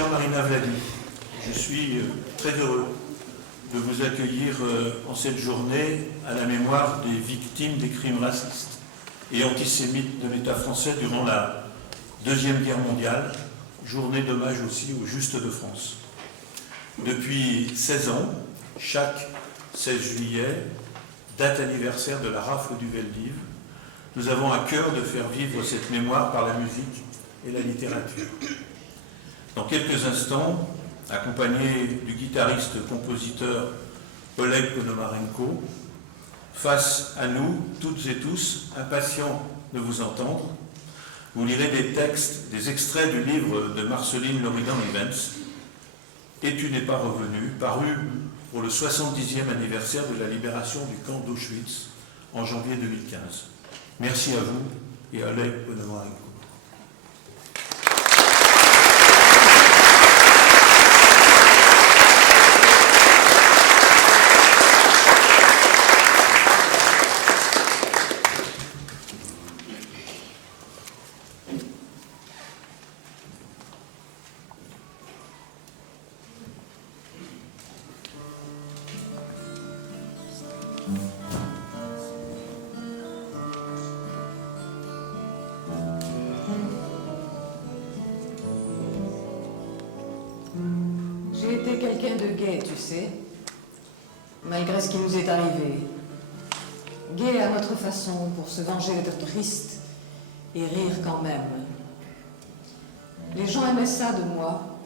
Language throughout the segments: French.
Chère Marina Vladi, je suis très heureux de vous accueillir en cette journée à la mémoire des victimes des crimes racistes et antisémites de l'État français durant la Deuxième Guerre mondiale, journée d'hommage aussi aux Justes de France. Depuis 16 ans, chaque 16 juillet, date anniversaire de la rafle du Veldiv, nous avons à cœur de faire vivre cette mémoire par la musique et la littérature. Dans quelques instants, accompagné du guitariste-compositeur Oleg Ponomarenko, face à nous, toutes et tous, impatients de vous entendre, vous lirez des textes, des extraits du livre de Marceline Loridan-Ivens, « Et tu n'es pas revenu », paru pour le 70e anniversaire de la libération du camp d'Auschwitz en janvier 2015. Merci à vous et à Oleg Ponomarenko. J'ai été quelqu'un de gai, tu sais, malgré ce qui nous est arrivé. Gai à notre façon, pour se venger d'être triste et rire quand même. Les gens aimaient ça de moi,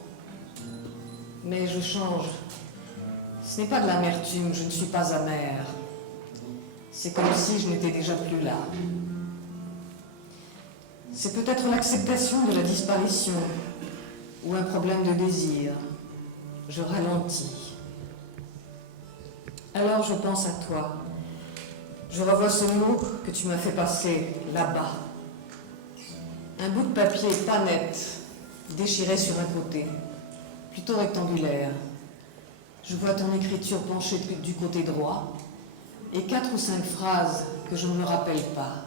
mais je change. Ce n'est pas de l'amertume, je ne suis pas amère. C'est comme si je n'étais déjà plus là. C'est peut-être l'acceptation de la disparition ou un problème de désir. Je ralentis. Alors je pense à toi. Je revois ce mot que tu m'as fait passer là-bas. Un bout de papier pas net, déchiré sur un côté, plutôt rectangulaire. Je vois ton écriture penchée du côté droit et 4 ou 5 phrases que je ne me rappelle pas.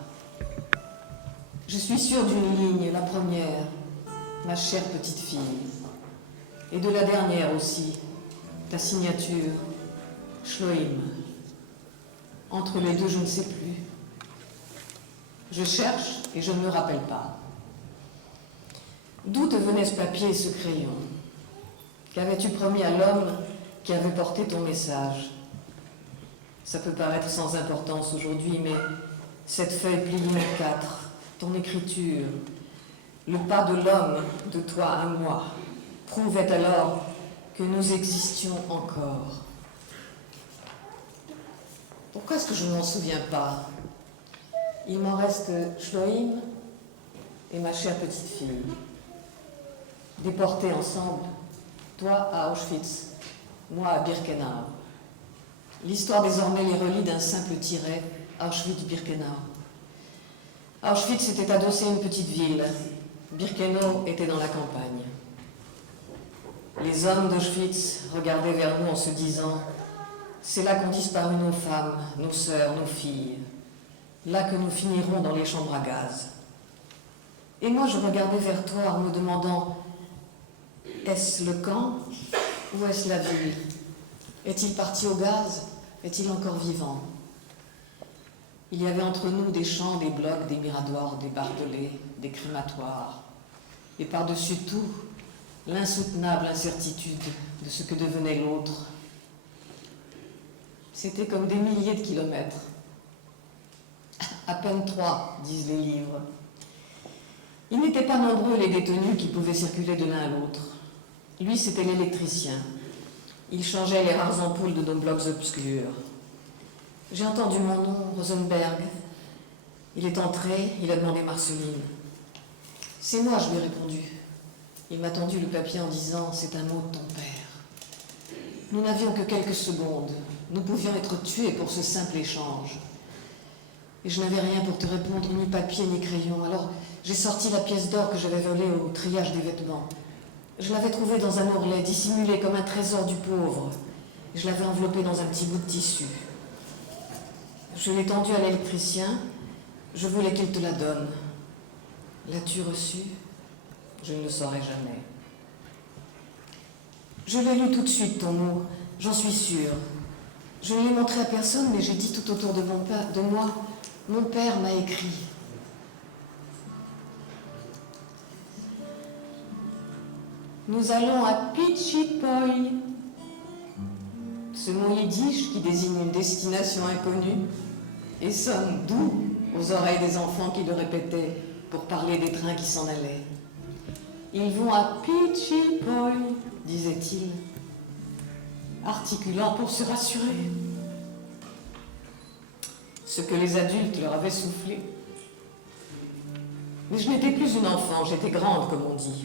Je suis sûre d'une ligne, la première, ma chère petite fille. Et de la dernière aussi, ta signature, Shloim. Entre les deux, je ne sais plus. Je cherche et je ne me rappelle pas. D'où te venait ce papier et ce crayon? Qu'avais-tu promis à l'homme qui avait porté ton message? Ça peut paraître sans importance aujourd'hui, mais cette feuille pliée en 4, ton écriture, le pas de l'homme de toi à moi, prouvait alors que nous existions encore. Pourquoi est-ce que je ne m'en souviens pas? Il m'en reste Shloim et ma chère petite fille. Déportés ensemble, toi à Auschwitz, moi à Birkenau. L'histoire désormais les relie d'un simple tiret, Auschwitz-Birkenau. Auschwitz était adossé à une petite ville. Birkenau était dans la campagne. Les hommes d'Auschwitz regardaient vers nous en se disant « C'est là qu'ont disparu nos femmes, nos sœurs, nos filles. Là que nous finirons dans les chambres à gaz. » Et moi, je regardais vers toi en me demandant « Est-ce le camp ou est-ce la ville? Est-il parti au gaz? Est-il encore vivant ?» Il y avait entre nous des champs, des blocs, des miradors, des barbelés, des crématoires. Et par-dessus tout, l'insoutenable incertitude de ce que devenait l'autre. C'était comme des milliers de kilomètres. À peine 3, disent les livres. Ils n'étaient pas nombreux les détenus qui pouvaient circuler de l'un à l'autre. Lui, c'était l'électricien. Il changeait les rares ampoules de nos blocs obscurs. J'ai entendu mon nom, Rosenberg. Il est entré, il a demandé Marceline. C'est moi, je lui ai répondu. Il m'a tendu le papier en disant « C'est un mot de ton père ». Nous n'avions que quelques secondes. Nous pouvions être tués pour ce simple échange. Et je n'avais rien pour te répondre, ni papier, ni crayon. Alors j'ai sorti la pièce d'or que j'avais volée au triage des vêtements. Je l'avais trouvée dans un ourlet, dissimulé comme un trésor du pauvre. Je l'avais enveloppée dans un petit bout de tissu. Je l'ai tendue à l'électricien. Je voulais qu'il te la donne. L'as-tu reçue? Je ne le saurai jamais. Je l'ai lu tout de suite, ton mot, j'en suis sûre. Je ne l'ai montré à personne, mais j'ai dit tout autour de moi, mon père m'a écrit. Nous allons à Pichipoy. Ce mot yiddish qui désigne une destination inconnue et sonne doux aux oreilles des enfants qui le répétaient pour parler des trains qui s'en allaient. Ils vont à Pichipoy, disait-il, articulant pour se rassurer. Ce que les adultes leur avaient soufflé. Mais je n'étais plus une enfant, j'étais grande, comme on dit.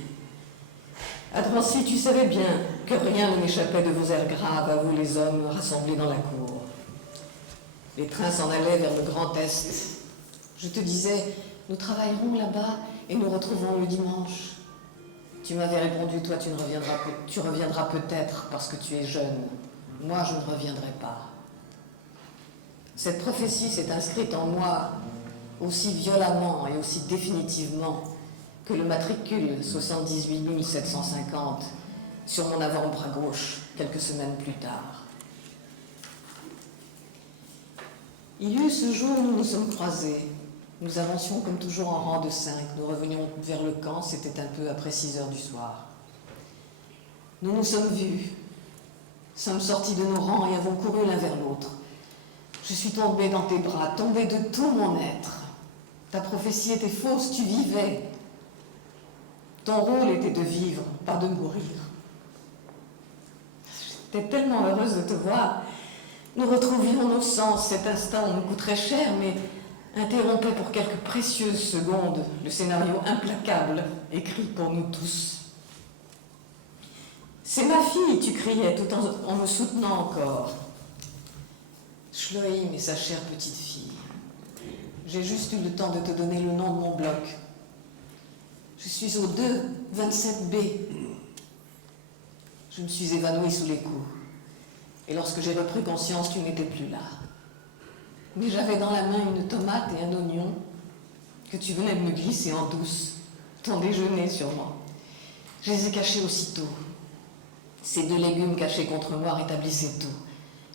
À Drancy, tu savais bien que rien ne m'échappait de vos airs graves, à vous les hommes rassemblés dans la cour. Les trains s'en allaient vers le Grand Est. Je te disais, nous travaillerons là-bas et nous retrouvons le dimanche. Tu m'avais répondu, toi tu reviendras peut-être parce que tu es jeune. Moi, je ne reviendrai pas. Cette prophétie s'est inscrite en moi aussi violemment et aussi définitivement que le matricule 78 750 sur mon avant-bras gauche quelques semaines plus tard. Il y eut ce jour où nous nous sommes croisés. Nous avancions comme toujours en rang de 5. Nous revenions vers le camp, c'était un peu après 6 heures du soir. Nous nous sommes vus, sommes sortis de nos rangs et avons couru l'un vers l'autre. Je suis tombée dans tes bras, tombée de tout mon être. Ta prophétie était fausse, tu vivais. Ton rôle était de vivre, pas de mourir. J'étais tellement heureuse de te voir. Nous retrouvions nos sens. Cet instant nous coûterait cher, mais interrompait pour quelques précieuses secondes le scénario implacable écrit pour nous tous. C'est ma fille, tu criais tout en me soutenant encore. Shloim est sa chère petite fille. J'ai juste eu le temps de te donner le nom de mon bloc. Je suis au 227B. Je me suis évanouie sous les coups. Et lorsque j'ai repris conscience, tu n'étais plus là. Mais j'avais dans la main une tomate et un oignon que tu venais de me glisser en douce. Ton déjeuner, sûrement. Je les ai cachés aussitôt. Ces 2 légumes cachés contre moi rétablissaient tout.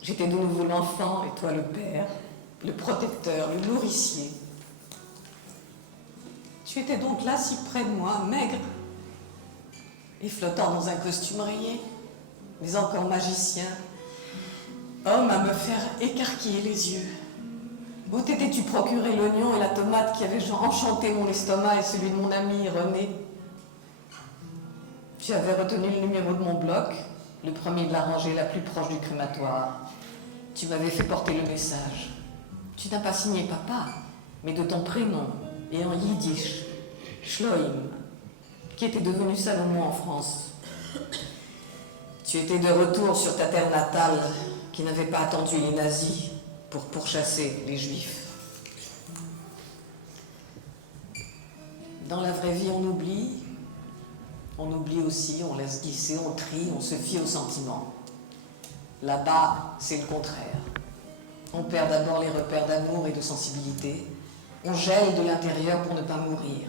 J'étais de nouveau l'enfant et toi le père, le protecteur, le nourricier. Tu étais donc là, si près de moi, maigre et flottant dans un costume rayé, mais encore magicien, homme à me faire écarquiller les yeux. Où t'étais-tu procuré l'oignon et la tomate qui avaient enchanté mon estomac et celui de mon ami René? Tu avais retenu le numéro de mon bloc, le premier de la rangée la plus proche du crématoire. Tu m'avais fait porter le message. Tu n'as pas signé papa, mais de ton prénom, et en yiddish, Shloim, qui était devenu Salomon en France. Tu étais de retour sur ta terre natale, qui n'avait pas attendu les nazis pour pourchasser les juifs. Dans la vraie vie, on oublie aussi, on laisse glisser, on trie, on se fie aux sentiments. Là-bas, c'est le contraire. On perd d'abord les repères d'amour et de sensibilité. On gèle de l'intérieur pour ne pas mourir.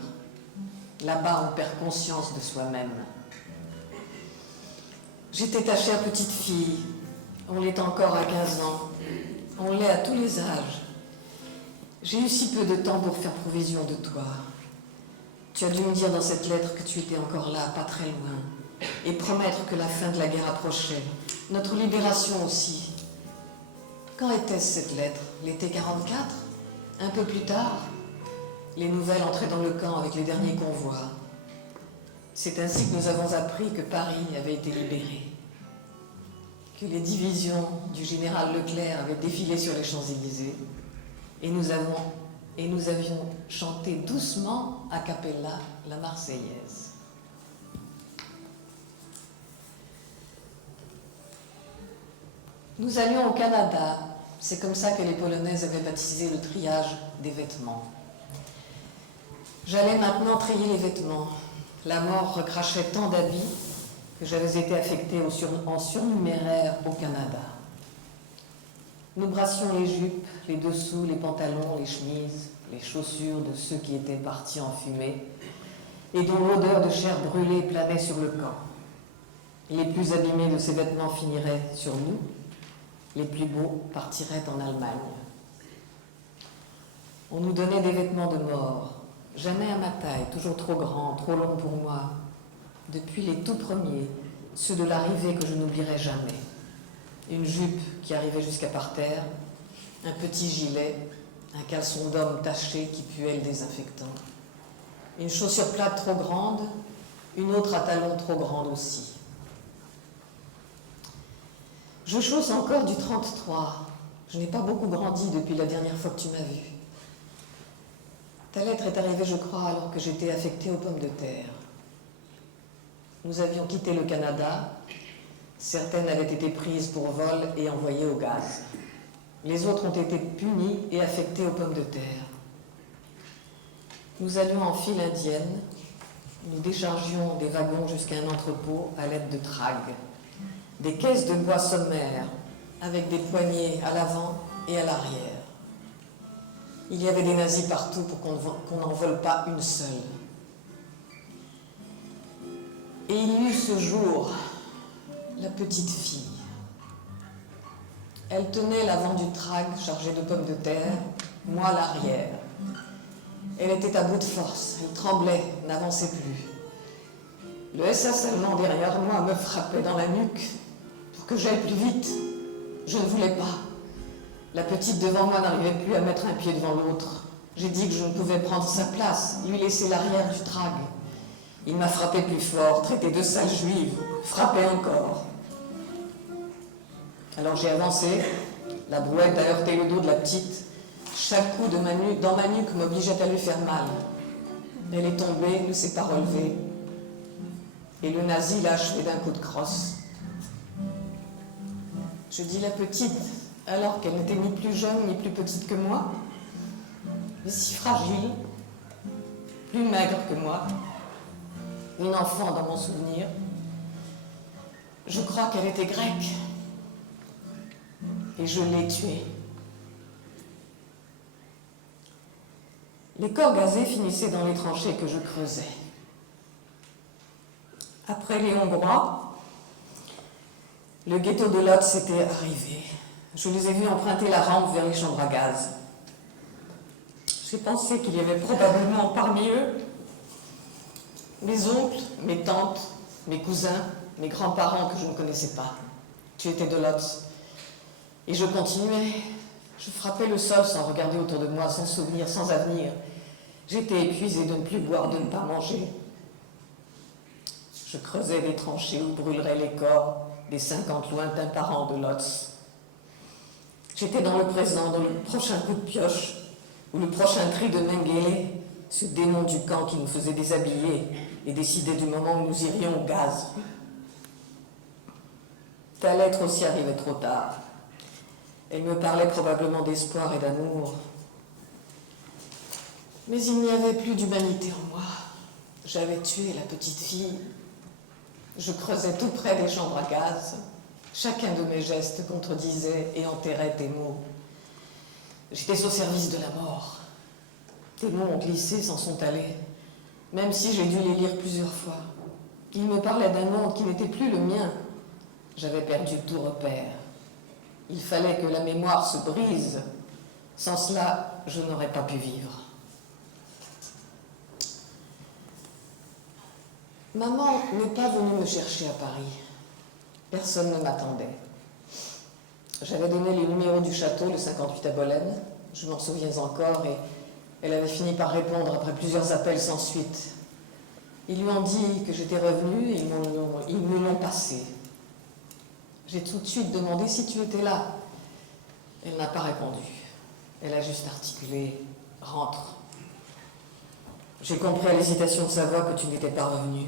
Là-bas, on perd conscience de soi-même. J'étais ta chère petite fille. On l'est encore à 15 ans. On l'est à tous les âges. J'ai eu si peu de temps pour faire provision de toi. Tu as dû me dire dans cette lettre que tu étais encore là, pas très loin, et promettre que la fin de la guerre approchait, notre libération aussi. Quand était-ce cette lettre? L'été 44? Un peu plus tard? Les nouvelles entraient dans le camp avec les derniers convois. C'est ainsi que nous avons appris que Paris avait été libéré, que les divisions du général Leclerc avaient défilé sur les Champs-Élysées, et nous avions chanté doucement a cappella la Marseillaise. Nous allions au Canada. C'est comme ça que les Polonaises avaient baptisé le triage des vêtements. J'allais maintenant trier les vêtements. La mort recrachait tant d'habits que j'avais été affectée en surnuméraire au Canada. Nous brassions les jupes, les dessous, les pantalons, les chemises, les chaussures de ceux qui étaient partis en fumée et dont l'odeur de chair brûlée planait sur le camp. Les plus abîmés de ces vêtements finiraient sur nous, les plus beaux partiraient en Allemagne. On nous donnait des vêtements de mort, jamais à ma taille, toujours trop grands, trop longs pour moi. Depuis les tout premiers, ceux de l'arrivée que je n'oublierai jamais. Une jupe qui arrivait jusqu'à par terre, un petit gilet, un caleçon d'homme taché qui puait le désinfectant. Une chaussure plate trop grande, une autre à talons trop grande aussi. Je chausse encore du 33. Je n'ai pas beaucoup grandi depuis la dernière fois que tu m'as vue. Ta lettre est arrivée, je crois, alors que j'étais affectée aux pommes de terre. Nous avions quitté le Canada. Certaines avaient été prises pour vol et envoyées au gaz. Les autres ont été punies et affectées aux pommes de terre. Nous allions en file indienne. Nous déchargions des wagons jusqu'à un entrepôt à l'aide de tragues. Des caisses de bois sommaires avec des poignées à l'avant et à l'arrière. Il y avait des nazis partout pour qu'on n'en vole pas une seule. Et il y eut ce jour la petite fille. Elle tenait l'avant du trague chargé de pommes de terre, moi l'arrière. Elle était à bout de force, elle tremblait, n'avançait plus. Le SS allemand derrière moi me frappait dans la nuque pour que j'aille plus vite. Je ne voulais pas. La petite devant moi n'arrivait plus à mettre un pied devant l'autre. J'ai dit que je ne pouvais prendre sa place, lui laisser l'arrière du trague. Il m'a frappé plus fort, traité de sale juive, frappé encore. Alors j'ai avancé, la brouette a heurté le dos de la petite. Chaque coup dans ma nuque m'obligeait à lui faire mal. Elle est tombée, ne s'est pas relevée. Et le nazi l'a achevé d'un coup de crosse. Je dis la petite, alors qu'elle n'était ni plus jeune ni plus petite que moi, mais si fragile, plus maigre que moi, une enfant dans mon souvenir. Je crois qu'elle était grecque. Et je l'ai tuée. Les corps gazés finissaient dans les tranchées que je creusais. Après les Hongrois, le ghetto de Lodz était arrivé. Je les ai vus emprunter la rampe vers les chambres à gaz. J'ai pensé qu'il y avait probablement parmi eux mes oncles, mes tantes, mes cousins, mes grands-parents que je ne connaissais pas. Tu étais de Lodz. Et je continuais. Je frappais le sol sans regarder autour de moi, sans souvenir, sans avenir. J'étais épuisée de ne plus boire, de ne pas manger. Je creusais des tranchées où brûleraient les corps des 50 lointains parents de Lodz. J'étais dans le présent, dans le prochain coup de pioche, ou le prochain cri de Mengele, ce démon du camp qui nous faisait déshabiller et décider du moment où nous irions au gaz. Ta lettre aussi arrivait trop tard. Elle me parlait probablement d'espoir et d'amour. Mais il n'y avait plus d'humanité en moi. J'avais tué la petite fille. Je creusais tout près des chambres à gaz. Chacun de mes gestes contredisait et enterrait tes mots. J'étais au service de la mort. Tes mots ont glissé, s'en sont allés, même si j'ai dû les lire plusieurs fois. Ils me parlaient d'un monde qui n'était plus le mien. J'avais perdu tout repère. Il fallait que la mémoire se brise. Sans cela, je n'aurais pas pu vivre. Maman n'est pas venue me chercher à Paris. Personne ne m'attendait. J'avais donné le numéro du château, le 58 à Bolène. Je m'en souviens encore et elle avait fini par répondre après plusieurs appels sans suite. Ils lui ont dit que j'étais revenue et ils me l'ont passé. J'ai tout de suite demandé si tu étais là. Elle n'a pas répondu. Elle a juste articulé « rentre ». J'ai compris à l'hésitation de sa voix que tu n'étais pas revenue.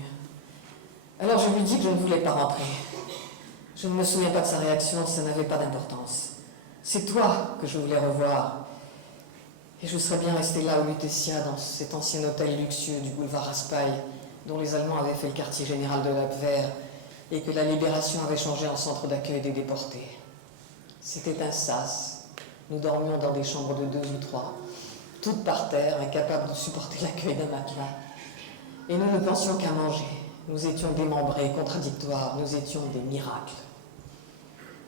Alors je lui dis que je ne voulais pas rentrer. Je ne me souviens pas de sa réaction, ça n'avait pas d'importance. C'est toi que je voulais revoir. Et je serais bien restée là au Lutetia, dans cet ancien hôtel luxueux du boulevard Raspail, dont les Allemands avaient fait le quartier général de l'Abwehr, et que la Libération avait changé en centre d'accueil des déportés. C'était un sas. Nous dormions dans des chambres de 2 ou 3, toutes par terre, incapables de supporter l'accueil d'un matelas. Et nous ne pensions qu'à manger. Nous étions démembrés, contradictoires, nous étions des miracles.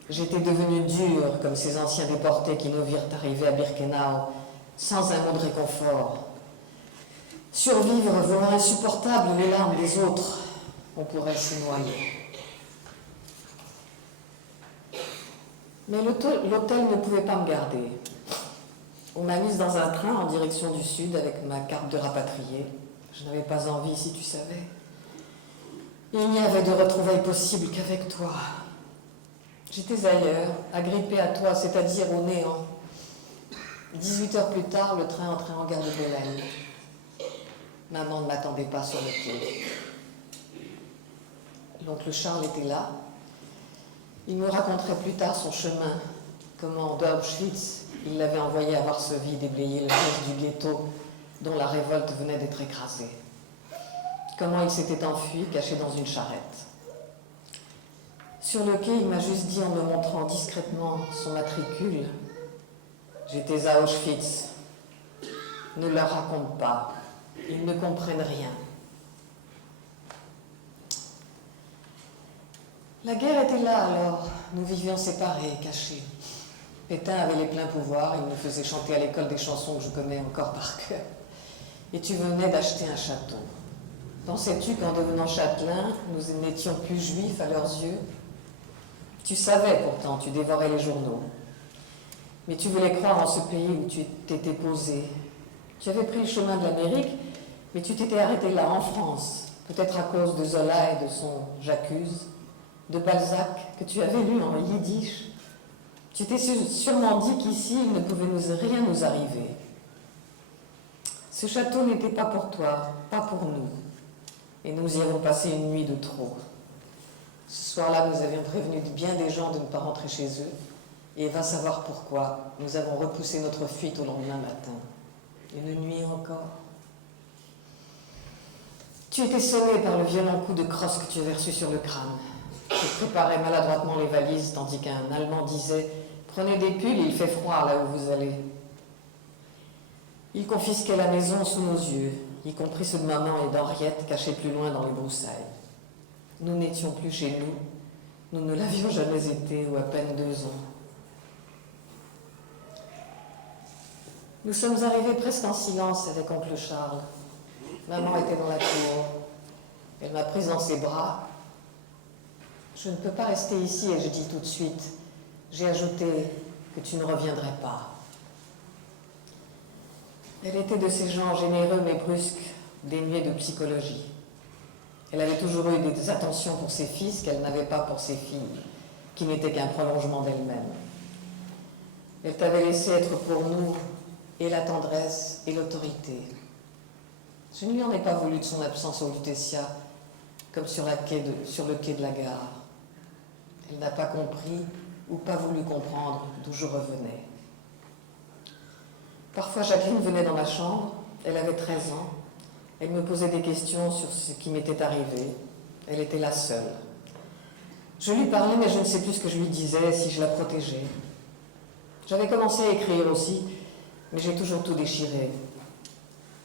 J'étais devenue dure comme ces anciens déportés qui nous virent arriver à Birkenau sans un mot de réconfort. Survivre, voir insupportable les larmes des autres, on pourrait s'y noyer. Mais l'hôtel ne pouvait pas me garder. On m'a mise dans un train en direction du sud avec ma carte de rapatrié. Je n'avais pas envie, si tu savais. Il n'y avait de retrouvailles possibles qu'avec toi. J'étais ailleurs, agrippée à toi, c'est-à-dire au néant. 18 heures plus tard, le train entrait en gare de Bologne. Maman ne m'attendait pas sur le quai. L'oncle Charles était là. Il me raconterait plus tard son chemin, comment d'Auschwitz, il l'avait envoyé à Varsovie déblayer le reste du ghetto dont la révolte venait d'être écrasée. Comment il s'était enfui, caché dans une charrette. Sur le quai, il m'a juste dit en me montrant discrètement son matricule « J'étais à Auschwitz. Ne leur raconte pas. Ils ne comprennent rien. » La guerre était là alors. Nous vivions séparés, cachés. Pétain avait les pleins pouvoirs. Il me faisait chanter à l'école des chansons que je connais encore par cœur. Et tu venais d'acheter un château. Pensais-tu qu'en devenant châtelain, nous n'étions plus juifs à leurs yeux? Tu savais pourtant, tu dévorais les journaux. Mais tu voulais croire en ce pays où tu t'étais posé. Tu avais pris le chemin de l'Amérique, mais tu t'étais arrêté là, en France, peut-être à cause de Zola et de son J'accuse, de Balzac, que tu avais lu en yiddish. Tu t'es sûrement dit qu'ici, il ne pouvait rien nous arriver. Ce château n'était pas pour toi, pas pour nous. Et nous y avons passé une nuit de trop. Ce soir-là, nous avions prévenu bien des gens de ne pas rentrer chez eux. Et va savoir pourquoi, nous avons repoussé notre fuite au lendemain matin. Une nuit encore. Tu étais sonné par le violent coup de crosse que tu avais reçu sur le crâne. Tu préparais maladroitement les valises, tandis qu'un Allemand disait « Prenez des pulls, il fait froid là où vous allez. » Il confisquait la maison sous nos yeux, y compris ceux de maman et d'Henriette cachés plus loin dans les broussailles. Nous n'étions plus chez nous, nous ne l'avions jamais été, ou à peine 2 ans. Nous sommes arrivés presque en silence avec oncle Charles. Maman était dans la cour. Elle m'a prise dans ses bras. Je ne peux pas rester ici, et je dis tout de suite, j'ai ajouté que tu ne reviendrais pas. Elle était de ces gens généreux mais brusques, dénués de psychologie. Elle avait toujours eu des attentions pour ses fils qu'elle n'avait pas pour ses filles, qui n'étaient qu'un prolongement d'elle-même. Elle t'avait laissé être pour nous et la tendresse et l'autorité. Je ne lui en ai pas voulu de son absence au Lutetia, comme sur le quai de la gare. Elle n'a pas compris ou pas voulu comprendre d'où je revenais. Parfois, Jacqueline venait dans ma chambre, elle avait 13 ans. Elle me posait des questions sur ce qui m'était arrivé. Elle était la seule. Je lui parlais, mais je ne sais plus ce que je lui disais, si je la protégeais. J'avais commencé à écrire aussi, mais j'ai toujours tout déchiré.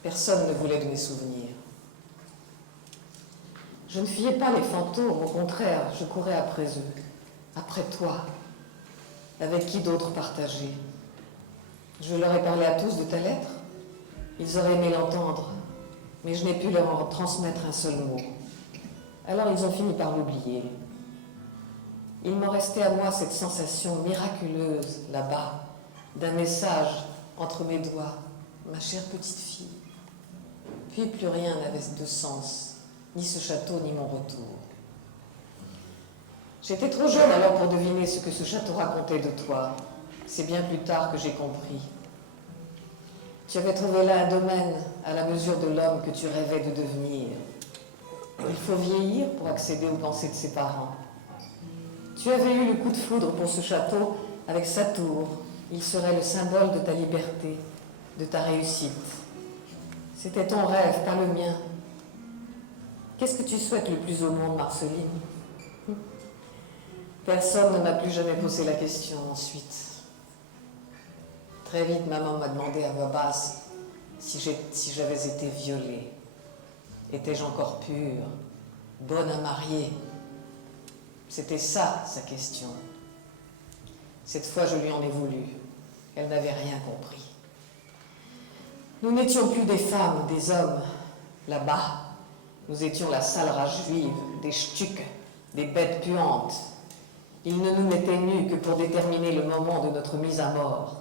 Personne ne voulait de mes souvenirs. Je ne fuyais pas les fantômes, au contraire, je courais après eux, après toi. Avec qui d'autre partager? Je leur ai parlé à tous de ta lettre. Ils auraient aimé l'entendre, mais je n'ai pu leur en transmettre un seul mot. Alors ils ont fini par l'oublier. Il m'en restait à moi cette sensation miraculeuse, là-bas, d'un message entre mes doigts, ma chère petite fille. Puis plus rien n'avait de sens, ni ce château, ni mon retour. J'étais trop jeune alors pour deviner ce que ce château racontait de toi. C'est bien plus tard que j'ai compris. Tu avais trouvé là un domaine à la mesure de l'homme que tu rêvais de devenir. Il faut vieillir pour accéder aux pensées de ses parents. Tu avais eu le coup de foudre pour ce château avec sa tour. Il serait le symbole de ta liberté, de ta réussite. C'était ton rêve, pas le mien. Qu'est-ce que tu souhaites le plus au monde, Marceline? Personne ne m'a plus jamais posé la question ensuite. Très vite, maman m'a demandé à voix basse si j'avais été violée. Étais-je encore pure? bonne à marier. C'était ça, sa question. Cette fois, je lui en ai voulu. Elle n'avait rien compris. Nous n'étions plus des femmes, des hommes. Là-bas, nous étions la sale race juive, des shtuks, des bêtes puantes. Ils ne nous mettaient nus que pour déterminer le moment de notre mise à mort.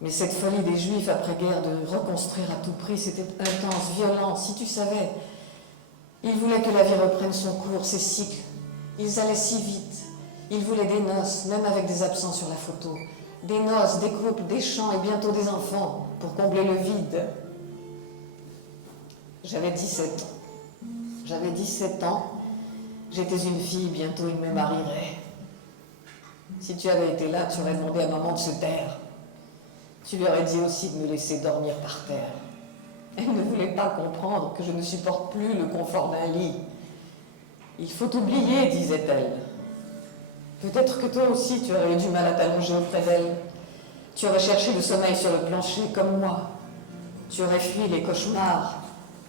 Mais cette folie des Juifs après-guerre de reconstruire à tout prix, c'était intense, violent, si tu savais. Ils voulaient que la vie reprenne son cours, ses cycles. Ils allaient si vite. Ils voulaient des noces, même avec des absents sur la photo. Des noces, des couples, des chants et bientôt des enfants, pour combler le vide. J'avais 17 ans. J'avais 17 ans. J'étais une fille, bientôt il me marierait. Si tu avais été là, tu aurais demandé à maman de se taire. Tu lui aurais dit aussi de me laisser dormir par terre. Elle ne voulait pas comprendre que je ne supporte plus le confort d'un lit. Il faut oublier, disait-elle. Peut-être que toi aussi tu aurais eu du mal à t'allonger auprès d'elle. Tu aurais cherché le sommeil sur le plancher comme moi. Tu aurais fui les cauchemars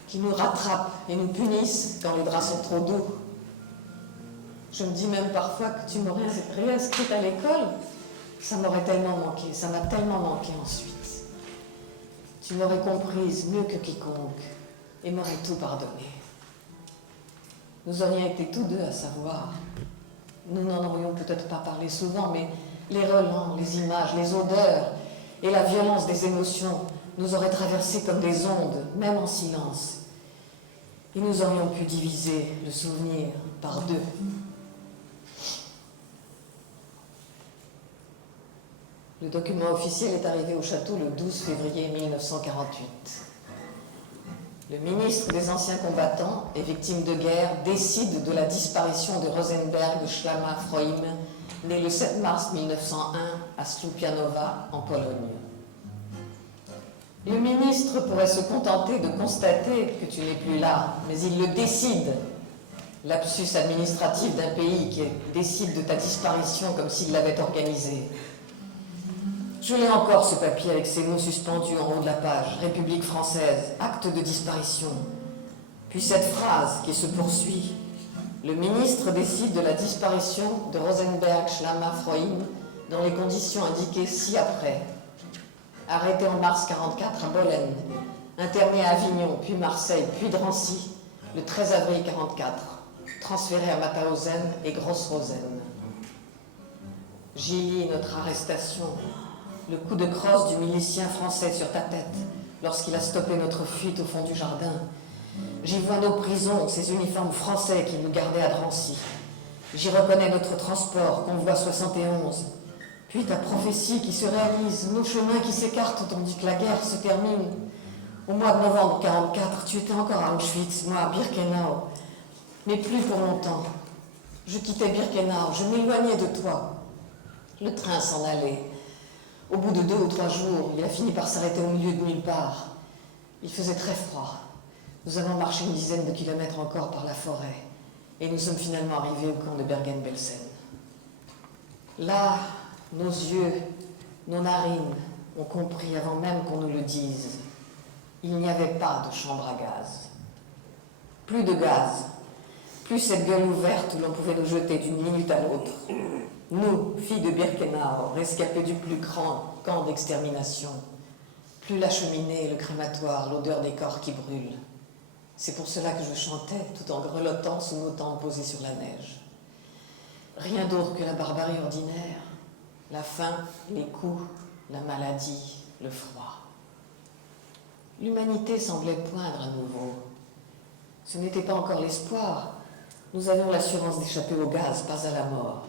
qui nous rattrapent et nous punissent quand les draps sont trop doux. Je me dis même parfois que tu m'aurais réinscrite à l'école. Ça m'aurait tellement manqué, ça m'a tellement manqué ensuite. Tu m'aurais comprise mieux que quiconque et m'aurais tout pardonné. Nous aurions été tous deux à savoir. Nous n'en aurions peut-être pas parlé souvent, mais les relents, les images, les odeurs et la violence des émotions nous auraient traversés comme des ondes, même en silence. Et nous aurions pu diviser le souvenir par deux. Le document officiel est arrivé au château le 12 février 1948. Le ministre des anciens combattants et victimes de guerre décide de la disparition de Rosenberg Szlama Froim, né le 7 mars 1901 à Słupianowa, en Pologne. Le ministre pourrait se contenter de constater que tu n'es plus là, mais il le décide. Lapsus administratif d'un pays qui décide de ta disparition comme s'il l'avait organisée. Je l'ai encore, ce papier, avec ces mots suspendus en haut de la page. République française, acte de disparition. Puis cette phrase qui se poursuit. Le ministre décide de la disparition de Rosenberg Szlama Froim dans les conditions indiquées ci-après. Arrêté en mars 1944 à Bolène, interné à Avignon, puis Marseille, puis Drancy, le 13 avril 1944, transféré à Mauthausen et Gross-Rosen. J'y lis notre arrestation. Le coup de crosse du milicien français sur ta tête lorsqu'il a stoppé notre fuite au fond du jardin. J'y vois nos prisons, ces uniformes français qui nous gardaient à Drancy. J'y reconnais notre transport, convoi 71. Puis ta prophétie qui se réalise, nos chemins qui s'écartent tandis que la guerre se termine. Au mois de novembre 1944, tu étais encore à Auschwitz, moi à Birkenau. Mais plus pour longtemps. Je quittais Birkenau, je m'éloignais de toi. Le train s'en allait. Au bout de 2 ou 3 jours, il a fini par s'arrêter au milieu de nulle part. Il faisait très froid. Nous avons marché une dizaine de kilomètres encore par la forêt. Et nous sommes finalement arrivés au camp de Bergen-Belsen. Là, nos yeux, nos narines ont compris avant même qu'on nous le dise. Il n'y avait pas de chambre à gaz. Plus de gaz. Plus cette gueule ouverte où l'on pouvait nous jeter d'une minute à l'autre. Nous, filles de Birkenau, rescapées du plus grand camp d'extermination. Plus la cheminée, le crématoire, l'odeur des corps qui brûlent. C'est pour cela que je chantais, tout en grelottant sous nos tempes posées sur la neige. Rien d'autre que la barbarie ordinaire, la faim, les coups, la maladie, le froid. L'humanité semblait poindre à nouveau. Ce n'était pas encore l'espoir. Nous avions l'assurance d'échapper au gaz, pas à la mort.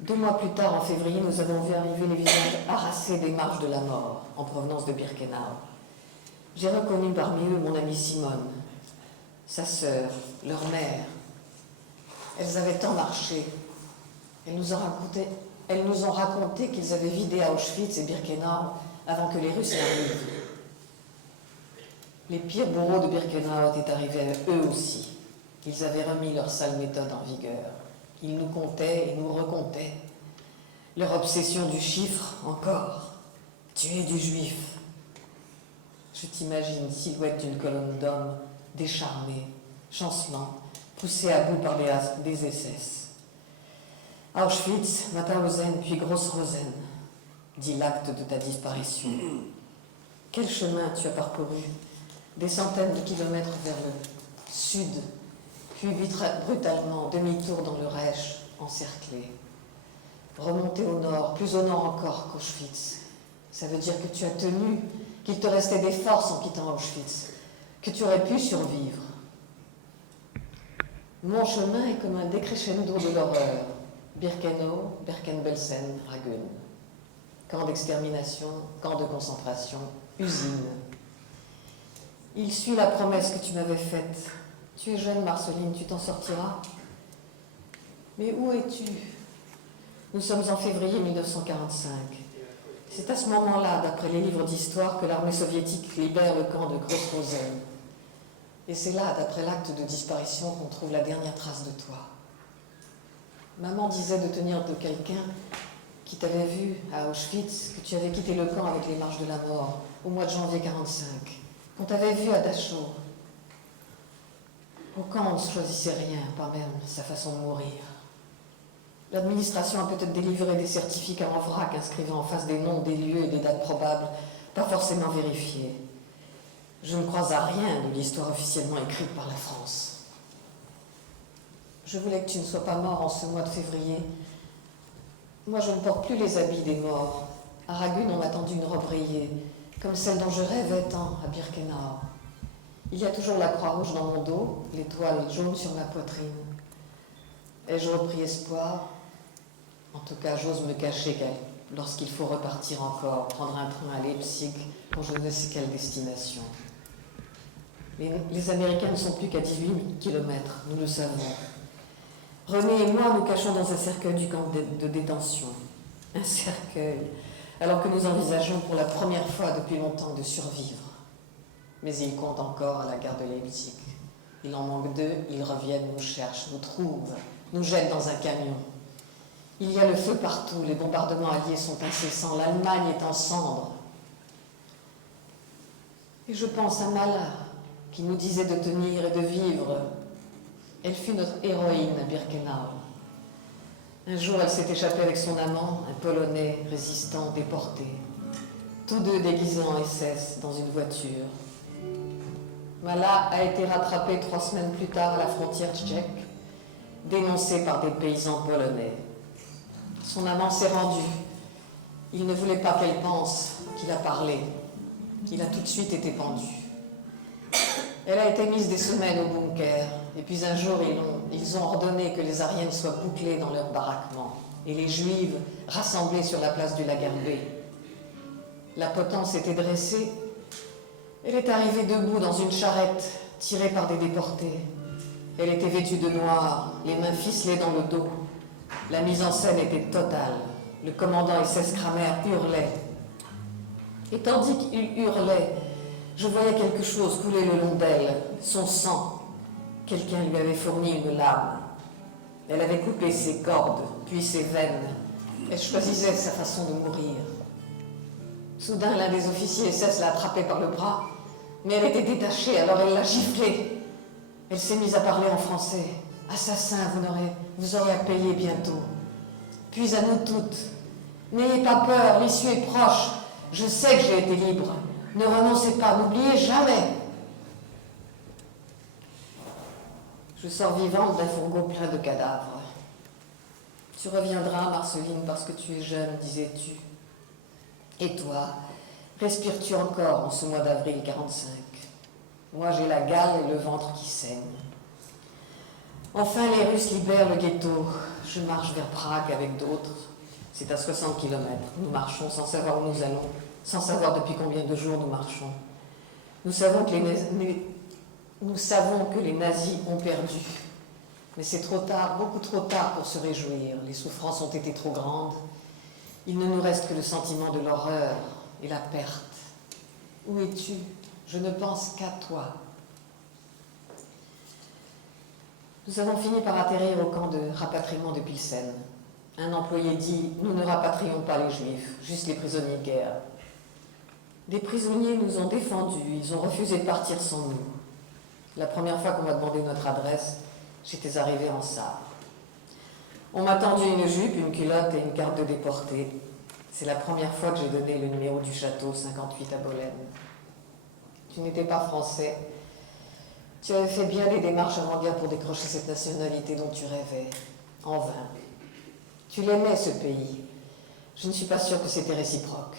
2 mois plus tard, en février, nous avons vu arriver les visages harassés des marches de la mort, en provenance de Birkenau. J'ai reconnu parmi eux mon amie Simone, sa sœur, leur mère. Elles avaient tant marché. Elles nous ont raconté qu'ils avaient vidé Auschwitz et Birkenau avant que les Russes n'arrivent. Les pires bourreaux de Birkenau étaient arrivés eux aussi. Ils avaient remis leur sale méthode en vigueur. Ils nous comptaient et nous recomptaient. Leur obsession du chiffre, encore. Tuer du juif. Je t'imagine, silhouette d'une colonne d'hommes, décharnée, chancelant, poussé à bout par des SS. Auschwitz, Mauthausen, puis Gross-Rosen, dit l'acte de ta disparition. Quel chemin tu as parcouru? Des centaines de kilomètres vers le sud, puis brutalement, demi-tour dans le Reich, encerclé. Remonter au nord, plus au nord encore qu'Auschwitz. Ça veut dire que tu as tenu, qu'il te restait des forces en quittant Auschwitz, que tu aurais pu survivre. Mon chemin est comme un décrescendo de l'horreur. Birkenau, Berken-Belsen, Ragun. Camp d'extermination, camp de concentration, usine. Il suit la promesse que tu m'avais faite. Tu es jeune, Marceline, tu t'en sortiras. Mais où es-tu? Nous sommes en février 1945. C'est à ce moment-là, d'après les livres d'histoire, que l'armée soviétique libère le camp de Gross-Rosen. Et c'est là, d'après l'acte de disparition, qu'on trouve la dernière trace de toi. Maman disait de tenir de quelqu'un qui t'avait vu à Auschwitz, que tu avais quitté le camp avec les marches de la mort, au mois de janvier 1945, qu'on t'avait vu à Dachau. Au camp, on ne choisissait rien, pas même sa façon de mourir. L'administration a peut-être délivré des certificats en vrac inscrivant en face des noms, des lieux et des dates probables, pas forcément vérifiés. Je ne crois à rien de l'histoire officiellement écrite par la France. Je voulais que tu ne sois pas mort en ce mois de février. Moi, je ne porte plus les habits des morts. À Ragun, on m'a tendu une robe rayée, comme celle dont je rêvais tant à Birkenau. Il y a toujours la croix rouge dans mon dos, l'étoile jaune sur ma poitrine. Ai-je repris espoir? En tout cas, j'ose me cacher lorsqu'il faut repartir encore, prendre un train à Leipzig pour je ne sais quelle destination. Les Américains ne sont plus qu'à 18 kilomètres, nous le savons. René et moi nous cachons dans un cercueil du camp de détention. Un cercueil, alors que nous envisageons pour la première fois depuis longtemps de survivre. Mais ils comptent encore à la gare de Leipzig. Il en manque 2, ils reviennent, nous cherchent, nous trouvent, nous jettent dans un camion. Il y a le feu partout, les bombardements alliés sont incessants, l'Allemagne est en cendres. Et je pense à Mala, qui nous disait de tenir et de vivre. Elle fut notre héroïne à Birkenau. Un jour, elle s'est échappée avec son amant, un Polonais résistant, déporté. Tous deux déguisés en SS dans une voiture. Mala a été rattrapée 3 semaines plus tard à la frontière tchèque, dénoncée par des paysans polonais. Son amant s'est rendu. Il ne voulait pas qu'elle pense qu'il a parlé. Il a tout de suite été pendu. Elle a été mise des semaines au bunker, et puis un jour, ils ont ordonné que les Ariennes soient bouclées dans leur baraquement, et les Juives rassemblées sur la place du Lagerbe. La potence était dressée. Elle est arrivée debout dans une charrette, tirée par des déportés. Elle était vêtue de noir, les mains ficelées dans le dos. La mise en scène était totale. Le commandant SS Kramer hurlait. Et tandis qu'il hurlait, je voyais quelque chose couler le long d'elle, son sang. Quelqu'un lui avait fourni une lame. Elle avait coupé ses cordes, puis ses veines. Elle choisissait sa façon de mourir. Soudain, l'un des officiers SS l'a attrapée par le bras, mais elle était détachée, alors elle l'a giflée. Elle s'est mise à parler en français. « Assassin, vous aurez à payer bientôt. » Puis à nous toutes. « N'ayez pas peur, l'issue est proche. Je sais que j'ai été libre. Ne renoncez pas, n'oubliez jamais. » Je sors vivante d'un fourgon plein de cadavres. « Tu reviendras, Marceline, parce que tu es jeune, disais-tu. Et toi, respires-tu encore en ce mois d'avril 1945 ? Moi, j'ai la gale et le ventre qui saignent. Enfin, les Russes libèrent le ghetto. Je marche vers Prague avec d'autres. C'est à 60 km. Nous marchons sans savoir où nous allons, sans savoir depuis combien de jours nous marchons. Nous savons que les nazis ont perdu. Mais c'est trop tard, beaucoup trop tard pour se réjouir. Les souffrances ont été trop grandes. Il ne nous reste que le sentiment de l'horreur et la perte. Où es-tu ? Je ne pense qu'à toi. Nous avons fini par atterrir au camp de rapatriement de Pilsen. Un employé dit « Nous ne rapatrions pas les Juifs, juste les prisonniers de guerre. » Des prisonniers nous ont défendus, ils ont refusé de partir sans nous. La première fois qu'on m'a demandé notre adresse, j'étais arrivée en sabre. On m'a tendu une jupe, une culotte et une carte de déporté. C'est la première fois que j'ai donné le numéro du château 58 à Bolène. Tu n'étais pas français. Tu avais fait bien des démarches avant-guerre pour décrocher cette nationalité dont tu rêvais. En vain. Tu l'aimais, ce pays. Je ne suis pas sûre que c'était réciproque.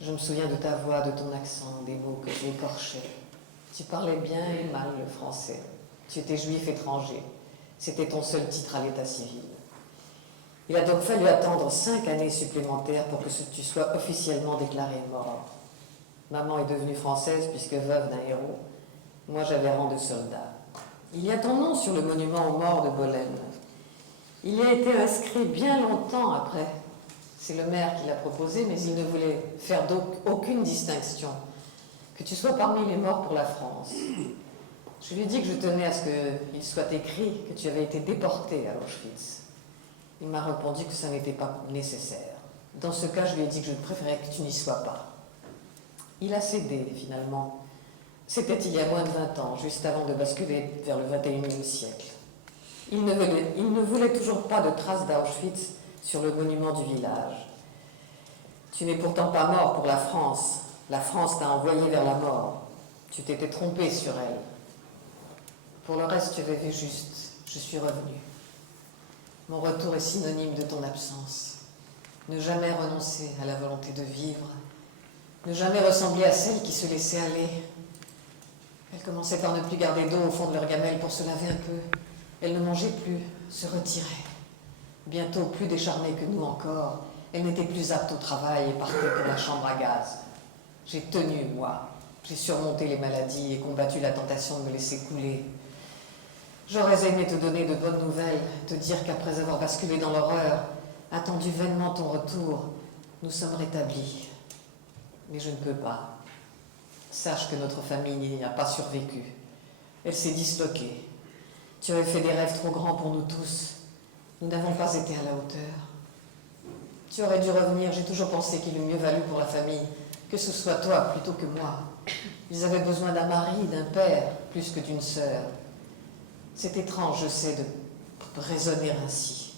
Je me souviens de ta voix, de ton accent, des mots que tu écorchais. Tu parlais bien et mal le français. Tu étais juif étranger. C'était ton seul titre à l'état civil. Il a donc fallu attendre 5 années supplémentaires pour que tu sois officiellement déclaré mort. Maman est devenue française puisque veuve d'un héros. Moi, j'avais rang de soldat. Il y a ton nom sur le monument aux morts de Bolène. Il y a été inscrit bien longtemps après. C'est le maire qui l'a proposé, mais il ne voulait faire aucune distinction. Que tu sois parmi les morts pour la France. Je lui ai dit que je tenais à ce qu'il soit écrit que tu avais été déporté à Auschwitz. Il m'a répondu que ça n'était pas nécessaire. Dans ce cas, je lui ai dit que je préférais que tu n'y sois pas. Il a cédé, finalement. C'était il y a moins de 20 ans, juste avant de basculer vers le 21e siècle. Il ne voulait toujours pas de traces d'Auschwitz sur le monument du village. Tu n'es pourtant pas mort pour la France. La France t'a envoyé vers la mort. Tu t'étais trompé sur elle. Pour le reste, tu avais vu juste. Je suis revenue. Mon retour est synonyme de ton absence. Ne jamais renoncer à la volonté de vivre. Ne jamais ressembler à celle qui se laissait aller. Elle commençait par ne plus garder d'eau au fond de leur gamelle pour se laver un peu. Elle ne mangeait plus, se retirait. Bientôt, plus décharnée que nous encore, elle n'était plus apte au travail et partait pour la chambre à gaz. J'ai tenu, moi. J'ai surmonté les maladies et combattu la tentation de me laisser couler. J'aurais aimé te donner de bonnes nouvelles, te dire qu'après avoir basculé dans l'horreur, attendu vainement ton retour, nous sommes rétablis. Mais je ne peux pas. Sache que notre famille n'y a pas survécu. Elle s'est disloquée. Tu avais fait des rêves trop grands pour nous tous. Nous n'avons pas été à la hauteur. Tu aurais dû revenir. J'ai toujours pensé qu'il eût mieux valu pour la famille que ce soit toi plutôt que moi. Ils avaient besoin d'un mari, d'un père, plus que d'une sœur. C'est étrange, je sais, de raisonner ainsi.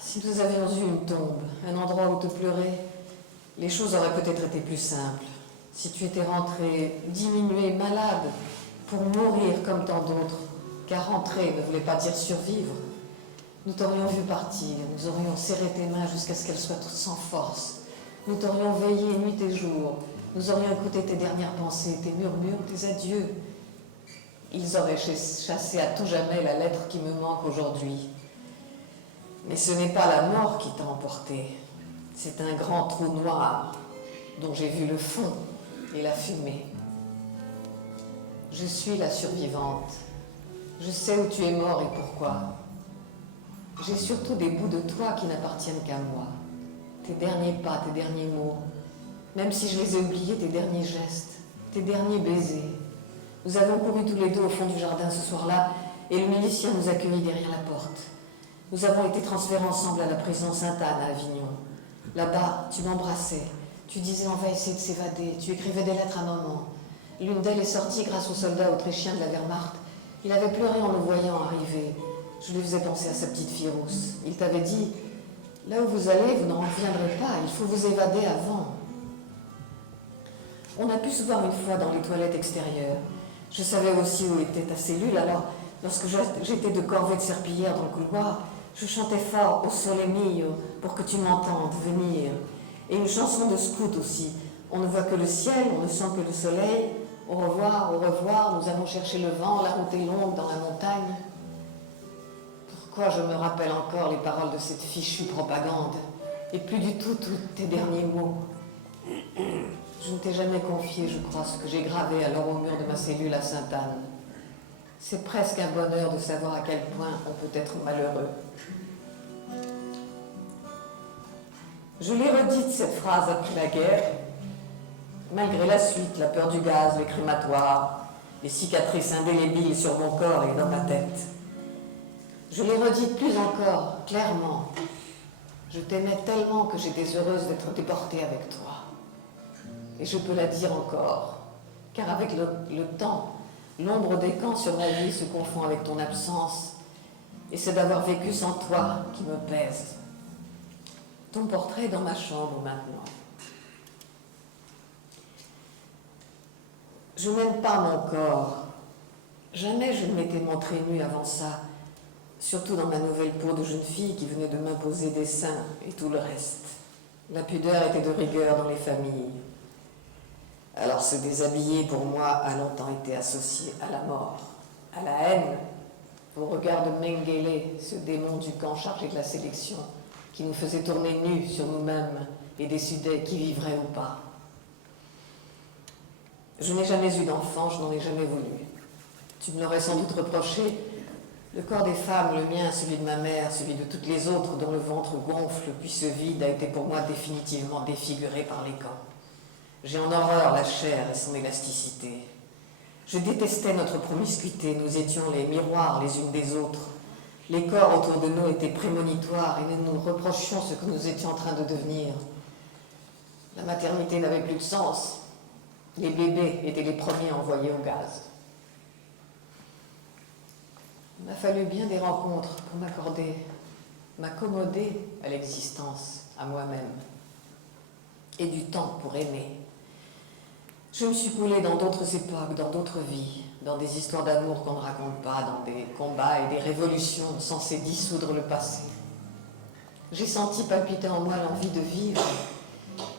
Si nous avions eu une tombe, un endroit où te pleurer, les choses auraient peut-être été plus simples. Si tu étais rentré, diminué, malade, pour mourir comme tant d'autres, car rentrer ne voulait pas dire survivre, nous t'aurions vu partir, nous aurions serré tes mains jusqu'à ce qu'elles soient toutes sans force. Nous t'aurions veillé nuit et jour, nous aurions écouté tes dernières pensées, tes murmures, tes adieux. Ils auraient chassé à tout jamais la lettre qui me manque aujourd'hui. Mais ce n'est pas la mort qui t'a emporté, c'est un grand trou noir dont j'ai vu le fond et la fumée. Je suis la survivante. Je sais où tu es mort et pourquoi. J'ai surtout des bouts de toi qui n'appartiennent qu'à moi. Tes derniers pas, tes derniers mots. Même si je les ai oubliés, tes derniers gestes, tes derniers baisers. Nous avons couru tous les deux au fond du jardin ce soir-là et le milicien nous accueillit derrière la porte. Nous avons été transférés ensemble à la prison Sainte-Anne à Avignon. Là-bas, tu m'embrassais. Tu disais on va essayer de s'évader. Tu écrivais des lettres à maman. L'une d'elles est sortie grâce aux soldats autrichiens de la Wehrmacht. Il avait pleuré en le voyant arriver. Je lui faisais penser à sa petite fille rousse. Il t'avait dit « Là où vous allez, vous n'en reviendrez pas. Il faut vous évader avant. » On a pu se voir une fois dans les toilettes extérieures. Je savais aussi où était ta cellule, alors lorsque j'étais de corvée de serpillière dans le couloir, je chantais fort « Au sole mio » pour que tu m'entendes venir. Et une chanson de scout aussi. On ne voit que le ciel, on ne sent que le soleil. Au revoir, nous allons chercher le vent, la route est longue dans la montagne. Pourquoi je me rappelle encore les paroles de cette fichue propagande, et plus du tout tous tes derniers mots. Je ne t'ai jamais confié, je crois, ce que j'ai gravé alors au mur de ma cellule à Sainte-Anne. C'est presque un bonheur de savoir à quel point on peut être malheureux. Je l'ai redite cette phrase après la guerre, malgré la suite, la peur du gaz, les crématoires, les cicatrices indélébiles sur mon corps et dans ma tête. Je l'ai redite plus encore, clairement. Je t'aimais tellement que j'étais heureuse d'être déportée avec toi. Et je peux la dire encore, car avec le temps, l'ombre des camps sur ma vie se confond avec ton absence, et c'est d'avoir vécu sans toi qui me pèse. Ton portrait est dans ma chambre maintenant. Je n'aime pas mon corps. Jamais je ne m'étais montrée nue avant ça, surtout dans ma nouvelle peau de jeune fille qui venait de m'imposer des seins et tout le reste. La pudeur était de rigueur dans les familles. Alors se déshabiller pour moi a longtemps été associé à la mort, à la haine, au regard de Mengele, ce démon du camp chargé de la sélection, qui nous faisait tourner nus sur nous-mêmes et décidait qui vivrait ou pas. Je n'ai jamais eu d'enfant, je n'en ai jamais voulu. Tu me l'aurais sans doute reproché. Le corps des femmes, le mien, celui de ma mère, celui de toutes les autres dont le ventre gonfle puis se vide, a été pour moi définitivement défiguré par les camps. J'ai en horreur la chair et son élasticité. Je détestais notre promiscuité, nous étions les miroirs les unes des autres. Les corps autour de nous étaient prémonitoires et nous nous reprochions ce que nous étions en train de devenir. La maternité n'avait plus de sens. Les bébés étaient les premiers envoyés au gaz. Il m'a fallu bien des rencontres pour m'accommoder à l'existence, à moi-même, et du temps pour aimer. Je me suis coulée dans d'autres époques, dans d'autres vies, dans des histoires d'amour qu'on ne raconte pas, dans des combats et des révolutions censées dissoudre le passé. J'ai senti palpiter en moi l'envie de vivre.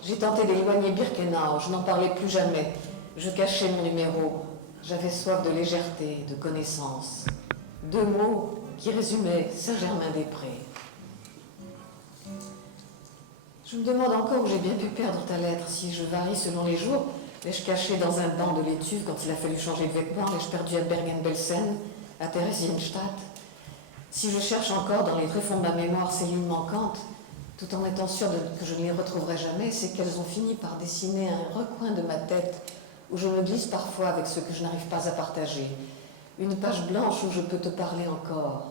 J'ai tenté d'éloigner Birkenau, je n'en parlais plus jamais. Je cachais mon numéro. J'avais soif de légèreté, de connaissance. 2 mots qui résumaient Saint-Germain-des-Prés. Je me demande encore où j'ai bien pu perdre ta lettre. Si je varie selon les jours, l'ai-je caché dans un banc de l'étuve quand il a fallu changer de vêtements? L'ai-je perdu à Bergen-Belsen, à Theresienstadt? Si je cherche encore dans les tréfonds de ma mémoire ces lignes manquantes, tout en étant sûre que je ne les retrouverai jamais, c'est qu'elles ont fini par dessiner un recoin de ma tête où je me glisse parfois avec ce que je n'arrive pas à partager. Une page blanche où je peux te parler encore.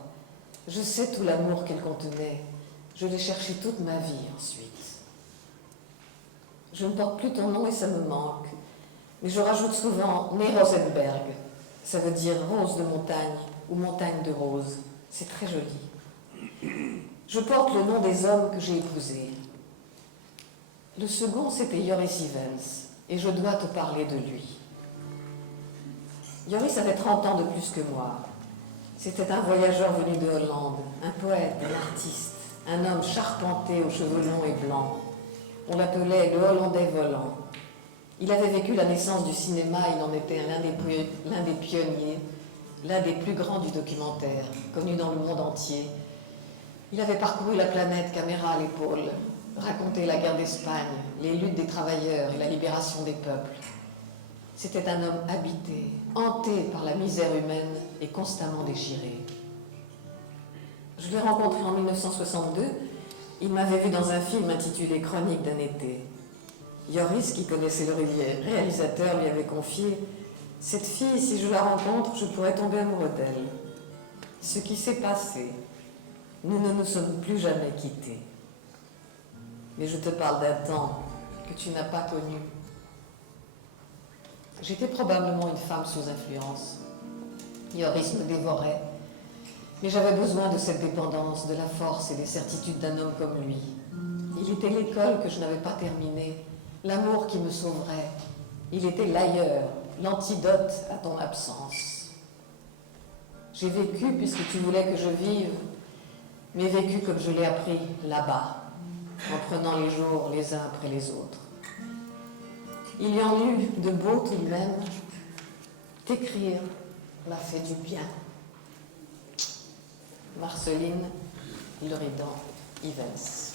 Je sais tout l'amour qu'elle contenait. Je l'ai cherché toute ma vie ensuite. Je ne porte plus ton nom et ça me manque. Mais je rajoute souvent Né Rosenberg. Ça veut dire rose de montagne ou montagne de rose. C'est très joli. Je porte le nom des hommes que j'ai épousés. Le second, c'était Joris Ivens, et je dois te parler de lui. Joris avait 30 ans de plus que moi. C'était un voyageur venu de Hollande, un poète, un artiste, un homme charpenté aux cheveux longs et blancs. On l'appelait le Hollandais volant. Il avait vécu la naissance du cinéma, il en était l'un des pionniers, l'un des plus grands du documentaire, connu dans le monde entier. Il avait parcouru la planète caméra à l'épaule, raconté la guerre d'Espagne, les luttes des travailleurs et la libération des peuples. C'était un homme habité, hanté par la misère humaine et constamment déchiré. Je l'ai rencontré en 1962. Il m'avait vu dans un film intitulé Chronique d'un été. Joris, qui connaissait le réalisateur, lui avait confié « Cette fille, si je la rencontre, je pourrais tomber amoureux d'elle. » Ce qui s'est passé, nous ne nous sommes plus jamais quittés. Mais je te parle d'un temps que tu n'as pas connu. J'étais probablement une femme sous influence. Joris me dévorait. Mais j'avais besoin de cette dépendance, de la force et des certitudes d'un homme comme lui. Il était l'école que je n'avais pas terminée, l'amour qui me sauverait. Il était l'ailleurs, l'antidote à ton absence. J'ai vécu puisque tu voulais que je vive, mais vécu comme je l'ai appris là-bas, en prenant les jours les uns après les autres. Il y en eut de beau tout de même. T'écrire m'a fait du bien. Marceline Leridan Ivens.